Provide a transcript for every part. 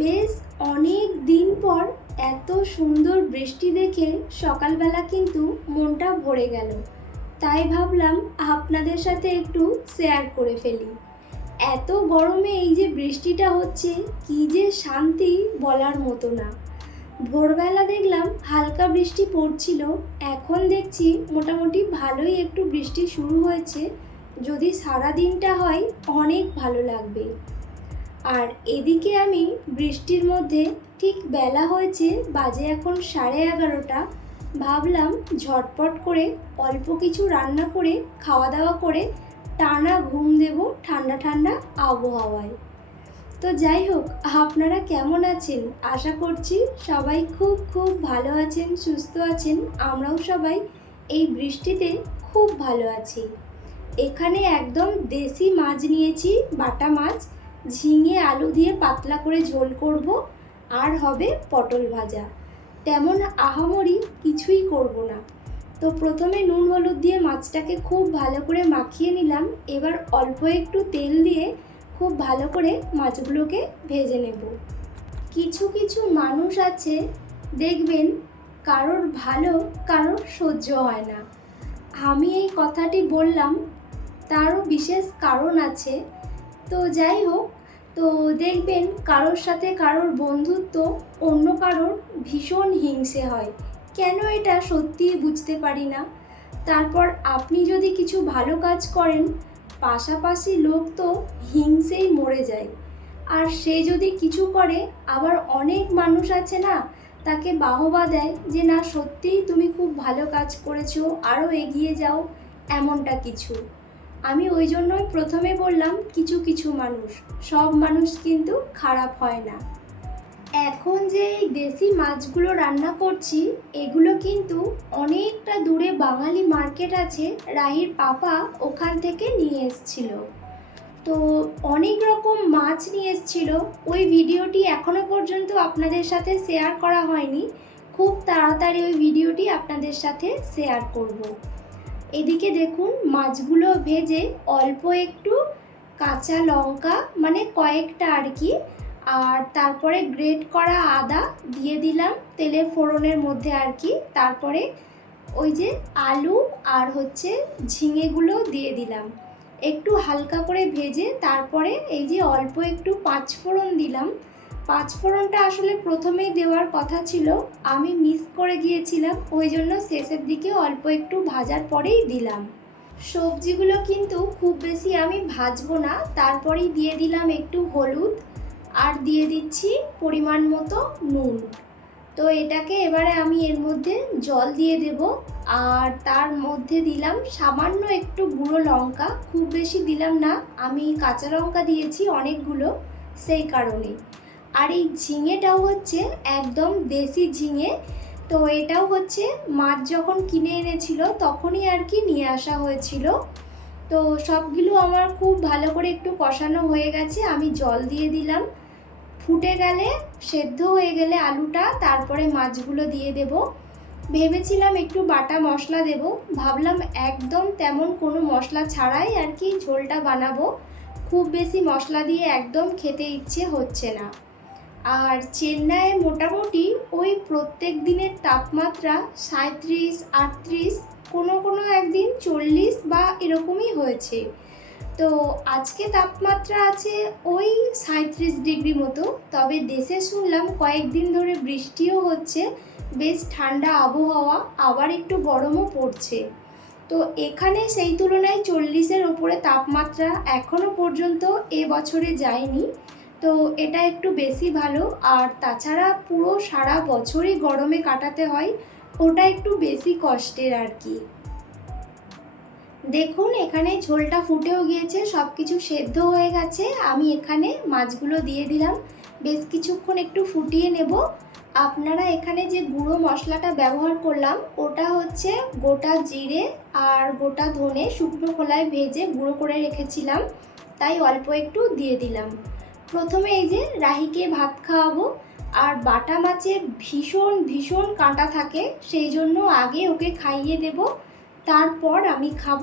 বেশ অনেক দিন পর এত সুন্দর বৃষ্টি দেখে সকালবেলা কিন্তু মনটা ভরে গেল। তাই ভাবলাম আপনাদের সাথে একটু শেয়ার করে ফেলি। এত গরমে এই যে বৃষ্টিটা হচ্ছে, কি যে শান্তি বলার মতো না। ভোরবেলা দেখলাম হালকা বৃষ্টি পড়ছিল, এখন দেখছি মোটামুটি ভালোই একটু বৃষ্টি শুরু হয়েছে, যদি সারা দিনটা হয় অনেক ভালো লাগবে। আর এদিকে আমি বৃষ্টির মধ্যে ঠিক বেলা হয়েছে বাজে এখন সাড়ে এগারোটা। ভাবলাম ঝটপট করে অল্প কিছু রান্না করে খাওয়া দাওয়া করে টানা ঘুম দেব ঠান্ডা ঠান্ডা আবহাওয়ায়। তো যাই হোক, আপনারা কেমন আছেন? আশা করছি সবাই খুব খুব ভালো আছেন, সুস্থ আছেন। আমরাও সবাই এই বৃষ্টিতে খুব ভালো আছি। এখানে একদম দেশি মাছ নিয়েছি, বাটা মাছ। ঝিঙে আলু দিয়ে পাতলা করে ঝোল করব, আর হবে পটল ভাজা। তেমন আহামরি কিছুই করব না। তো প্রথমে নুন হলুদ দিয়ে মাছটাকে খুব ভালো করে মাখিয়ে নিলাম। এবার অল্প একটু তেল দিয়ে খুব ভালো করে মাছগুলোকে ভেজে নেব। কিছু কিছু মানুষ আছে, দেখবেন কারোর ভালো, কারোর সহ্য হয় না। আমি এই কথাটি বললাম, তারও বিশেষ কারণ আছে। তো যাই হোক, তো দেখবেন কারোর সাথে কারোর বন্ধুত্ব অন্য কারোর ভীষণ হিংসে হয়। কেন এটা সত্যিই বুঝতে পারি না। তারপর আপনি যদি কিছু ভালো কাজ করেন, পাশাপাশি লোক তো হিংসেই মরে যায়। আর সে যদি কিছু করে, আবার অনেক মানুষ আছে না, তাকে বাহবা দেয় যে, না, সত্যিই তুমি খুব ভালো কাজ করেছ আরও এগিয়ে যাও। এমনটা কিছু। আমি ওই জন্যই প্রথমে বললাম, কিছু কিছু মানুষ, সব মানুষ কিন্তু খারাপ হয় না। এখন যে এই দেশি মাছগুলো রান্না করছি, এগুলো কিন্তু অনেকটা দূরে বাঙালি মার্কেট আছে, রাহির পাপা ওখান থেকে নিয়ে এসছিল। তো অনেক রকম মাছ নিয়ে এসছিল। ওই ভিডিওটি এখনও পর্যন্ত আপনাদের সাথে শেয়ার করা হয়নি। খুব তাড়াতাড়ি ওই ভিডিওটি আপনাদের সাথে শেয়ার করব। এদিকে দেখুন, মাছগুলো ভেজে অল্প একটু কাঁচা লঙ্কা মানে কয়েকটা আর কি, আর তারপরে গ্রেট করা আদা দিয়ে দিলাম তেলের ফোড়নের মধ্যে আর কি, তারপরে ওই যে আলু আর হচ্ছে ঝিঙেগুলো দিয়ে দিলাম। একটু হালকা করে ভেজে তারপরে এই যে অল্প একটু পাঁচফোড়ন দিলাম পাঁচ ফোড়নটা আসলে প্রথমেই দেওয়ার কথা ছিল। আমি মিস করে গিয়েছিলাম, ওই জন্য শেষের দিকে অল্প একটু ভাজার পরেই দিলাম। সবজিগুলো কিন্তু খুব বেশি আমি ভাজবো না, তারপরেই দিয়ে দিলাম একটু হলুদ আর দিয়ে দিচ্ছি পরিমাণ মতো নুন। তো এটাকে এবারে আমি এর মধ্যে জল দিয়ে দেব আর তার মধ্যে দিলাম সামান্য একটু গুঁড়ো লঙ্কা। খুব বেশি দিলাম না, আমি কাঁচা লঙ্কা দিয়েছি অনেকগুলো, সেই কারণে। আর এই ঝিঙেটাও হচ্ছে একদম দেশি ঝিঙে। তো এটাও হচ্ছে মাছ যখন কিনে এনেছিল তখনই আর কি নিয়ে আসা হয়েছিল। তো সবগুলো আমার খুব ভালো করে একটু কষানো হয়ে গেছে, আমি জল দিয়ে দিলাম। ফুটে গেলে, সেদ্ধ হয়ে গেলে আলুটা, তারপরে মাছগুলো দিয়ে দেব। ভেবেছিলাম একটু বাটা মশলা দেব, ভাবলাম একদম তেমন কোনো মশলা ছাড়াই আর কি ঝোলটা বানাবো। খুব বেশি মশলা দিয়ে একদম খেতে ইচ্ছে হচ্ছে না। আর চেন্নাইয়ে মোটামুটি ওই প্রত্যেক দিনের তাপমাত্রা সাঁত্রিশ আটত্রিশ, কোনো কোনো একদিন চল্লিশ বা এরকমই হয়েছে। তো আজকে তাপমাত্রা আছে ওই সাঁত্রিশ ডিগ্রি মতো, তবে দেশে শুনলাম কয়েকদিন ধরে বৃষ্টিও হচ্ছে, বেশ ঠান্ডা আবহাওয়া, আবার একটু গরমও পড়ছে। তো এখানে সেই তুলনায় চল্লিশের ওপরে তাপমাত্রা এখনও পর্যন্ত এ বছরে যায়নি। তো এটা একটু বেশি ভালো। আর তাছাড়া পুরো সারা বছরই গরমে কাটাতে হয়, ওটা একটু বেশি কষ্টের আর কি। দেখুন, এখানে ঝোলটা ফুটেও গিয়েছে সব কিছু সেদ্ধ হয়ে গেছে। আমি এখানে মাছগুলো দিয়ে দিলাম। বেশ কিছুক্ষণ একটু ফুটিয়ে নেব। আপনারা এখানে যে গুঁড়ো মশলাটা ব্যবহার করলাম, ওটা হচ্ছে গোটা জিরে আর গোটা ধনে শুকনো খোলায় ভেজে গুঁড়ো করে রেখেছিলাম। তাই অল্প একটু দিয়ে দিলাম। প্রথমে এই যে রাহিকে ভাত খাওয়াবো আর বাটা মাছের ভীষণ ভীষণ কাঁটা থাকে, সেই জন্য আগে ওকে খাইয়ে দেব। তারপর আমি খাব।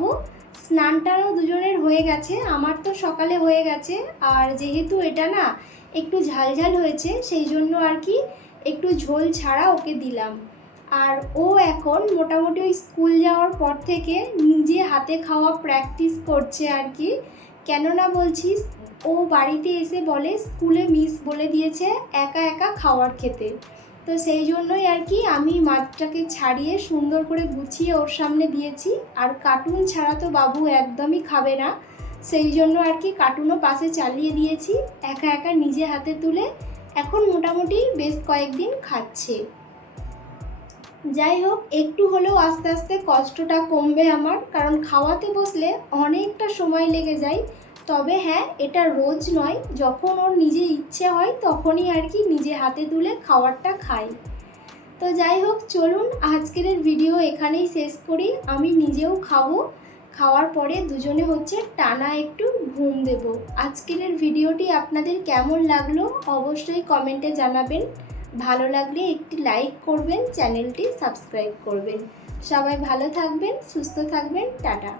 স্নান টানও দুজনের হয়ে গেছে, আমার তো সকালে হয়ে গেছে। আর যেহেতু এটা না একটু ঝালঝাল হয়েছে, সেই জন্য আর কি একটু ঝোল ছাড়া ওকে দিলাম। আর ও এখন মোটামুটি ওই স্কুল যাওয়ার পর থেকে নিজে হাতে খাওয়া প্র্যাকটিস করছে আর কি। কেননা বলছিস, ও বাড়িতে এসে বলে স্কুলে মিস বলে দিয়েছে একা একা খাওয়ার খেতে। তো সেই জন্যই আর কি আমি মাছটাকে ছাড়িয়ে সুন্দর করে গুছিয়ে ওর সামনে দিয়েছি। আর কার্টুন ছাড়া তো বাবু একদমই খাবে না। সেই জন্য আর কি কার্টুনও পাশে চালিয়ে দিয়েছি, একা একা নিজে হাতে তুলে। এখন মোটামুটি বেশ কয়েকদিন খাচ্ছে। যাই হোক, একটু হলেও আস্তে আস্তে কষ্টটা কমবে আমার, কারণ খাওয়াতে বসলে অনেকটা সময় লেগে যায়। তবে হ্যাঁ এটা রোজ নয়, যখন ওর নিজে ইচ্ছে হয় তখনই আর কি নিজে হাতে তুলে খাবারটা খাই। তো যাই হোক, চলুন আজকের ভিডিও এখানেই শেষ করি। আমি নিজেও খাব। খাওয়ার পরে দুজনে হচ্ছে টানা একটু ঘুম দেব। আজকের ভিডিওটি আপনাদের কেমন লাগল অবশ্যই কমেন্টে জানাবেন। ভালো লাগলে একটি লাইক করবেন চ্যানেলটি সাবস্ক্রাইব করবেন। সবাই ভালো থাকবেন সুস্থ থাকবেন টাটা।